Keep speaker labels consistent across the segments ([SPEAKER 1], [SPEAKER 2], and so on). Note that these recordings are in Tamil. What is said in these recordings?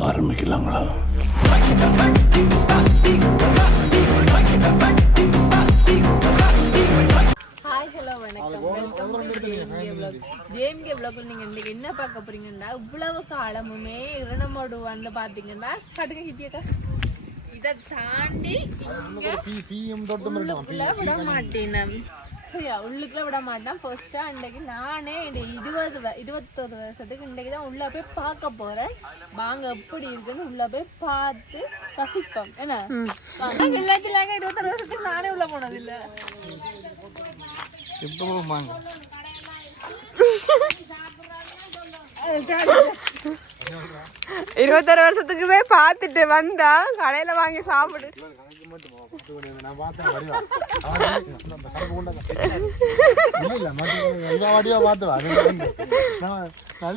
[SPEAKER 1] ஆரம்பிக்கலாங்களா?
[SPEAKER 2] ஹாய் ஹலோ வணக்கம். Welcome to JMK vlog JMK vlog நீங்க இன்னைக்கு என்ன பார்க்க போறீங்கன்னா இவ்வளவு காலமுமே இரணமோடு வந்து பாத்தீங்கன்னா கடுக ஹிட்டியக்கா இதை தாண்டி இங்க விட மாட்டேன் சரியா உள்ளுக்குள்ள விட மாட்டேன். ஃபர்ஸ்ட் அன்னைக்கு நானே இந்த இருபது இருபத்தொரு வருஷத்துக்கு இன்றைக்கு தான் உள்ள போய் பார்க்க போறேன். வாங்க எப்படி இருக்குன்னு உள்ள போய் பார்த்து ரசிப்போம். என்ன? எல்லாத்திலாங்க இருபத்தொரு வருஷத்துக்கு நானே உள்ள போனது இல்ல
[SPEAKER 3] இருபத்தாறு வருஷத்துக்கு போய் பார்த்துட்டு வந்தா கடையில வாங்கி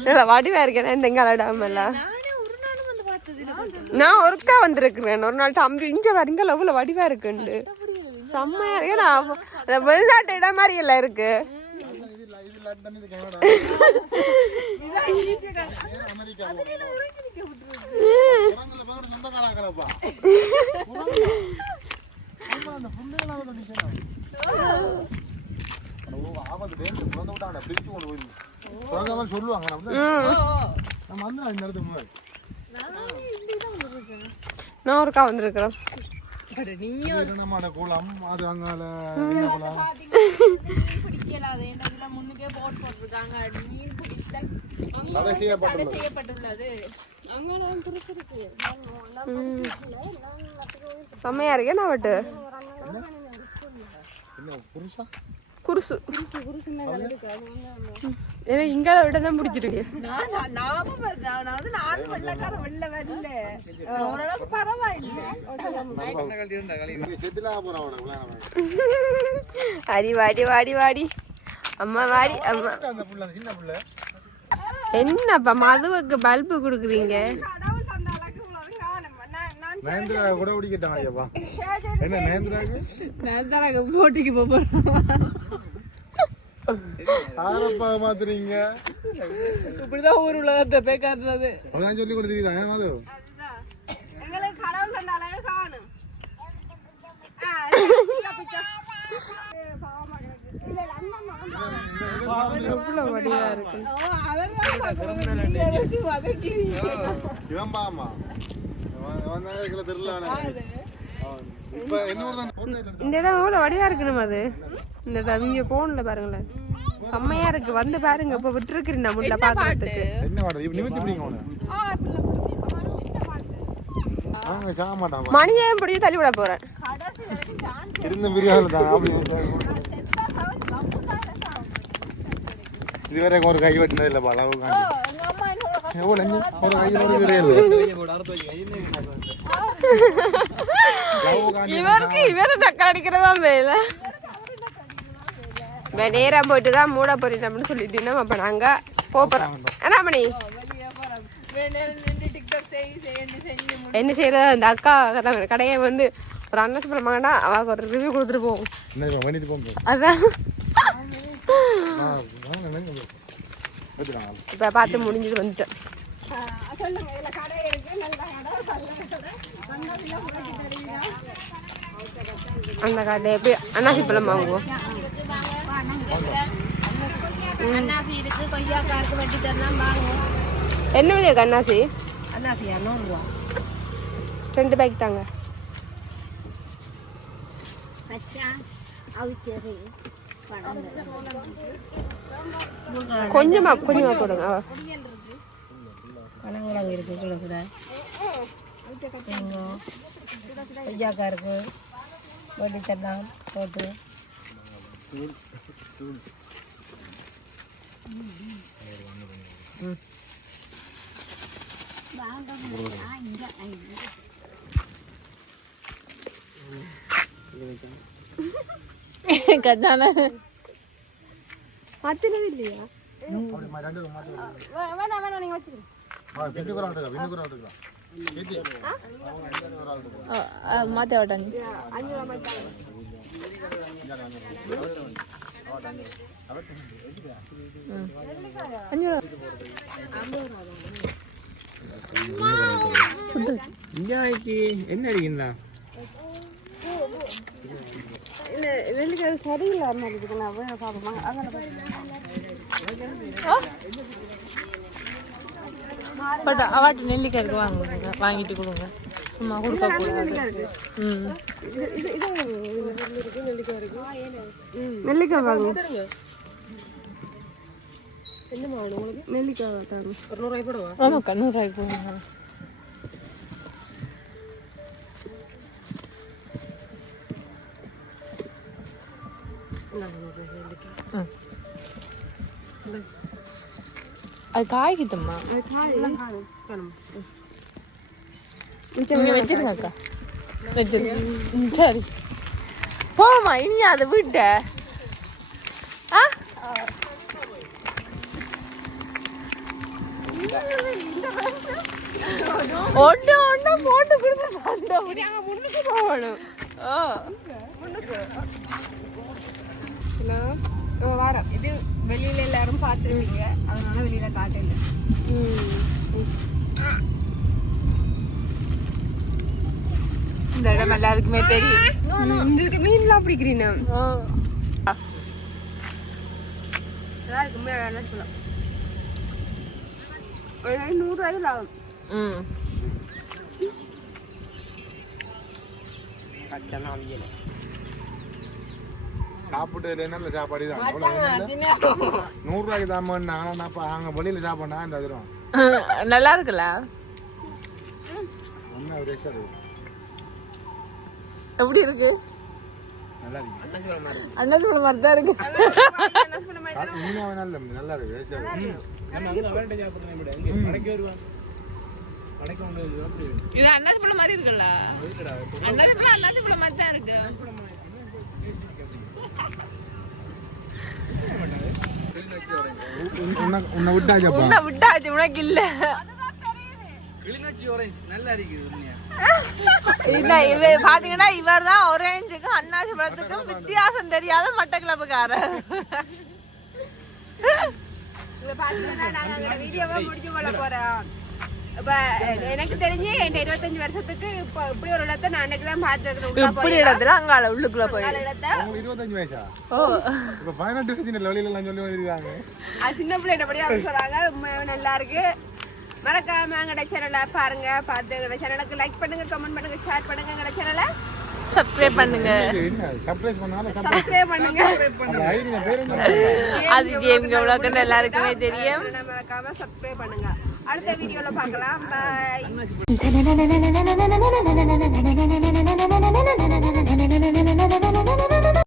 [SPEAKER 3] இல்ல, வடிவா.
[SPEAKER 2] நானே நாளும் வந்து பார்த்தது இல்ல
[SPEAKER 3] நான் ஒருக்கா வந்திருக்கிறேன் ஒரு நாள் தம்பி இங்க வரீங்க லவ்ல வடிவா இருக்குண்டு செம்மையா இருக்கு. ஏன்னா வெளிநாட்டு இடம் மாதிரி எல்லாம் இருக்கு
[SPEAKER 4] சொல்லுவாங்க. நம்ம வந்து இந்த இடத்துக்கு முன்னாடி.
[SPEAKER 3] நான் ஒருக்கா வந்திருக்கிறேன்.
[SPEAKER 4] நம்மளோட குளம்? அது அங்கால
[SPEAKER 3] செம்மையா இருக்கு நான் வட்டு.
[SPEAKER 4] என்ன? புருஷா?
[SPEAKER 3] குருசு. ஏன்னா இங்கால விட தான் பிடிச்சிருக்கு. அடி வாடி வாடி வாடி. அம்மா வாடி அம்மா. என்னப்பா மதுவுக்கு பல்பு கொடுக்குறீங்க?
[SPEAKER 4] நேந்திரா கூட பிடிக்கிட்டான் ஐயாப்பா. என்ன நேந்திராக்கு
[SPEAKER 2] நான் தரங்க போட்டிக்கு போறேன்
[SPEAKER 4] ஆரப்பா மாத்துறீங்க
[SPEAKER 2] இப்படிதான் ஊர் உலகத்தை போய் காட்டுறது
[SPEAKER 4] அதான் சொல்லி கொடுத்துருக்கான் ஏன் மாதவ்?
[SPEAKER 2] எங்களுக்கு கடவுள் தந்த அழகு காணும்.
[SPEAKER 4] இவன் பாமா. தெரியல இப்ப என்ன
[SPEAKER 3] இந்த இடம் எவ்வளவு வடிவா இருக்கணும் அது? இந்த இங்க போன்ல பாருங்களேன். செம்மையா இருக்கு. வந்து பாருங்க. இப்ப விட்டுருக்கிறேன் நம்ம உள்ள பாக்குறதுக்கு.
[SPEAKER 4] என்ன வாடா இப்ப நிமித்தி பிடிங்க. அவனை ஆங்க சாக மாட்டான்
[SPEAKER 3] மணியையும் பிடிச்சி தள்ளி விட போறேன்?
[SPEAKER 4] இருந்த பிரியாணி தான். அப்படி இதுவரை ஒரு கை வெட்டினது ஒரு பிரியாணி.
[SPEAKER 3] இவருக்கு இவரு டக்கர் அடிக்கிறதா மேல? இவன் நேரா போயிட்டு தான் மூட போறேன் அப்படின்னு சொல்லிட்டு அப்ப நாங்க போறோம் என்ன மணி? என்ன செய்யறது? அந்த அக்கா கதை- கடையை வந்து ஒரு அண்ணன் சொல்லுவாங்கன்னா அவளுக்கு ஒரு ரிவ்யூ கொடுத்துட்டு போவோம் அதான். இப்ப பார்த்து முடிஞ்சது வந்துட்டேன் அந்த கடை எப்படி அண்ணாசி பழம் வாங்குவோம்.
[SPEAKER 2] அன்னாசி இருக்கு கொய்யாக்காய் இருக்கு வெட்டி தரலாம் வாங்க.
[SPEAKER 3] என்ன விலையா இருக்கு அண்ணாசி
[SPEAKER 2] அன்னாசி இரநூறுவா.
[SPEAKER 3] ரெண்டு பேக் தாங்க. கொஞ்சமா கொஞ்சமா போடுங்க.
[SPEAKER 2] பனங்குழங்கு இருக்கு சுட தேங்காய் கொய்யாக்காய் இருக்கு. வெட்டி தரலாம் போட்டு. கத்தான
[SPEAKER 3] மாத்தினது இல்லையா?
[SPEAKER 4] மாத்தி.
[SPEAKER 3] வேணாம் நீங்க
[SPEAKER 2] விட்டாங்க
[SPEAKER 1] இஞ்சாய்க்கு என்ன அடிக்கிறா
[SPEAKER 3] நெல்லிக்காய் சரியில்லாம இருக்குது நான் போய் பார்ப்போம்
[SPEAKER 2] பட் அவாட்டு நெல்லிக்காய் இருக்கு வாங்குங்க வாங்கிட்டு கொடுங்க சும்மா கொடுக்க கூடாது ம்
[SPEAKER 3] நெல்லிக்காய் வாங்க நெல்லிக்காய் தாங்க ஒரு நூறுரூவாய் போடுவா
[SPEAKER 2] ஆமாக்கா நூறுரூவாய்க்கு போடுவாங்க அது காய்கிட்டம்மா இங்கே வச்சிருங்க அக்கா வச்சிருக்கேன் சரி போமா இனி அதை விட்ட. ஆ? ஒன்று ஒன்று போட்டு கொடுத்து சண்டை முன்னுக்கு போகணும். Oh
[SPEAKER 3] hello? வாரம் இது வெளியில எல்லாரும் பார்த்துருவீங்க அதனால வெளியில காட்டல.
[SPEAKER 2] இந்த இடம் எல்லாருக்குமே தெரியும்.
[SPEAKER 3] இந்த மீன்லாம் பிடிக்கிறீங்க நூறுரூவாயில் ஆகும்
[SPEAKER 2] ம்.
[SPEAKER 4] சாப்பிட்டு இல்லைன்னா சாப்பாடு தான் நூறு ரூபாய்க்கு தாமன் நானும் அங்க வெளியில சாப்பிடா இந்த
[SPEAKER 2] நல்லா இருக்குல்ல?
[SPEAKER 4] ஒன்னும்
[SPEAKER 2] எப்படி இருக்கு? அண்ணா சொல்ல மாதிரி தான் இருக்கு.
[SPEAKER 4] நல்லா இருக்கு
[SPEAKER 2] இது மாதிரி இருக்குல்ல? அண்ணாது அண்ணாது பழம் மாதிரி தான் இருக்கு.
[SPEAKER 4] உன்னை விட்டாச்சு
[SPEAKER 2] உன்னை விட்டாச்சு உனக்கு இல்லை.
[SPEAKER 1] கிளிநொச்சி ஆரஞ்சு நல்லா இருக்குது
[SPEAKER 2] இவ பாத்தீங்கன்னா இவர் தான் ஒரேஞ்சுக்கும் அண்ணாச்சி பழத்துக்கும் வித்தியாசம் தெரியாத மட்டக்கிழப்புக்காரர்
[SPEAKER 3] எனக்கு தெரிஞ்சு என் இருபத்தஞ்சு வருஷத்துக்கு இப்ப இப்படி ஒரு இடத்த நான் அன்னைக்கு தான் பார்த்தது உள்ள
[SPEAKER 2] இப்படி இடத்துல அங்கால உள்ளுக்குள்ள போய்
[SPEAKER 4] இருபத்தஞ்சு வயசா?
[SPEAKER 2] ஓ.
[SPEAKER 4] இப்போ பதினெட்டு வயசு இல்லை வெளியில எல்லாம் சொல்லி வந்துருக்காங்க
[SPEAKER 3] அது சின்ன பிள்ளை என்னபடி அவங்க சொல்றாங்க. நல்லா இருக்கு. மறக்காம எங்களோட சேனலை பாருங்க பார்த்து எங்களோட சேனலுக்கு லைக் பண்ணுங்க கமெண்ட் பண்ணுங்க ஷேர் பண்ணுங்க எங்களோட சேனலை
[SPEAKER 2] சப்ஸ்கிரைப் பண்ணுங்க.
[SPEAKER 3] சப்ஸ்கிரைப் பண்ணுங்க.
[SPEAKER 2] அது ஜேம் கவுலாக்கு எல்லாருக்குமே தெரியும்.
[SPEAKER 3] மறக்காம சப்ஸ்கிரைப் பண்ணுங்க. அடுத்த வீடியோல பார்க்கலாம். பாய்